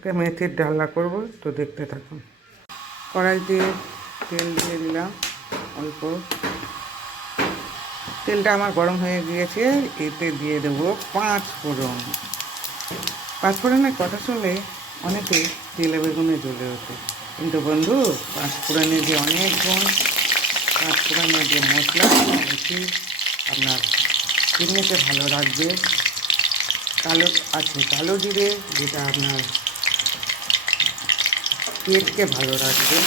এটা মেথির ডালনা করব, তো দেখতে থাকুন। কড়াইতে তেল দিয়ে দিলাম অল্প। তেলটা আমার গরম হয়ে গিয়েছে, এতে দিয়ে দেবো 5 ফোড়ন। 5 ফোড়নের কথা শুনলে অনেকে তেলে বেগুনে জ্বলে ওঠে, কিন্তু বন্ধু 5 ফোড়নে যে অনেক গুণ। 5 ফোড়নের যে মশলা এটি আপনার কিডনিকে ভালো রাখবে। কালো জিরে, যেটা আপনার পেটকে ভালো রাখবে।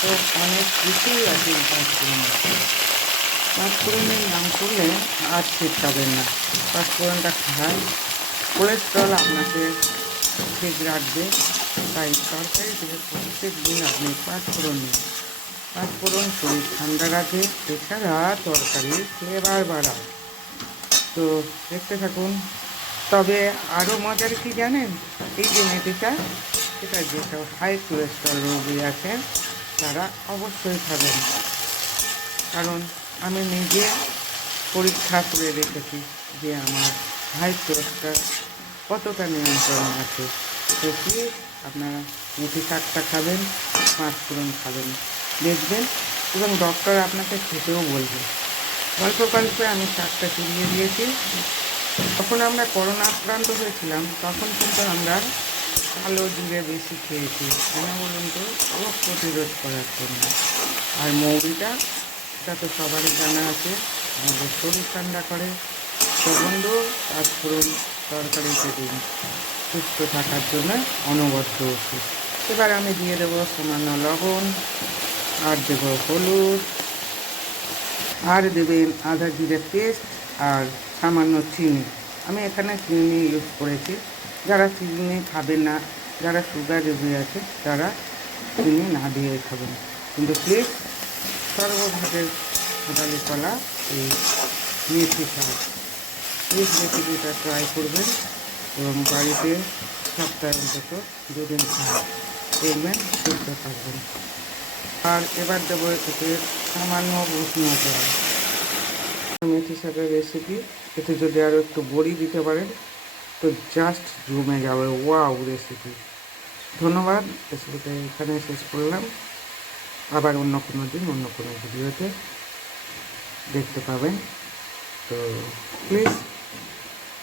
তো অনেক কিছুই আছে 5 ফোড়নে। 5 ফোড়নের নাম করলে আর ছিটকাবেন না। 5 ফোড়নটা খান, কোলেস্ট্রল আপনাকে ঠিক রাখবে। তাই তরকারিতে প্রত্যেক দিন আপনি 5 ফোড়ন নিন। 5 ফোড়ন শরীর ঠান্ডা রাখে, এছাড়া তরকারির ফ্লেভার বাড়ায়। তো দেখতে থাকুন। তবে আরও মজার কি জানেন, এই যে মেথিটা, সেটা যেসব হাই কোলেস্ট্রল রোগী আছেন তারা অবশ্যই খাবেন। কারণ আমি নিজে পরীক্ষা করে দেখেছি যে আমার হাই কোলেস্ট্রল কতটা নিয়ন্ত্রণ আছে। তো প্লিজ আপনারা মেথি শাকটা খাবেন, 5 ফোড়ন খাবেন, দেখবেন। এবং ডক্টর আপনাকে খেতেও বলবে। গল্পে আমি শাকটা চুরিয়ে দিয়েছি। যখন আমরা করোনা আক্রান্ত হয়েছিলাম তখন কিন্তু আমরা কালো জিরে বেশি খেয়েছি, কেন বলুন তো, রোগ প্রতিরোধ করার জন্য। আর মৌরিটা, এটা তো সবারই জানা আছে, আমাদের শরীর ঠান্ডা করে। তো বন্ধু 5 ফোড়ন তরকারিতে দিন, সুস্থ থাকার জন্য অনবদ্য ওষুধ। এবার আমি দিয়ে দেবো সামান্য লবণ, আর দেবো হলুদ, আর দেবেন আদা জিরের পেস্ট, আর সামান্য চিনি। আমি এখানে চিনি ইউজ করেছি। যারা চিনি খাবেন না, যারা সুগার রোগী আছে, তারা চিনি না দিয়ে খাবেন। কিন্তু প্লিজ সর্বভাগের কোদালি কলা এই মেথি শাক, প্লিজ রেসিপিটা ট্রাই করবেন এবং বাড়িতে সপ্তাহে অন্তত 2 দিন খান, দেখবেন সুস্থ থাকবেন। আর এবার দেবো এতে সামান্য উষ্ণ জল। মেথি শাকের রেসিপি, এতে যদি আরও একটু বড়ি দিতে পারেন তো জাস্ট জমে যাবে। Wow recipe. ধন্যবাদ। রেসিপিটা এখানে শেষ করলাম। আবার অন্য কোনো দিন অন্য কোনো ভিডিওতে দেখতে পাবেন। তো প্লিজ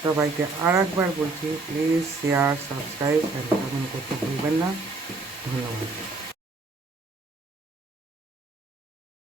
সবাইকে আর একবার বলছি, please share, subscribe and comment করতে ভুলবেন না। ধন্যবাদ।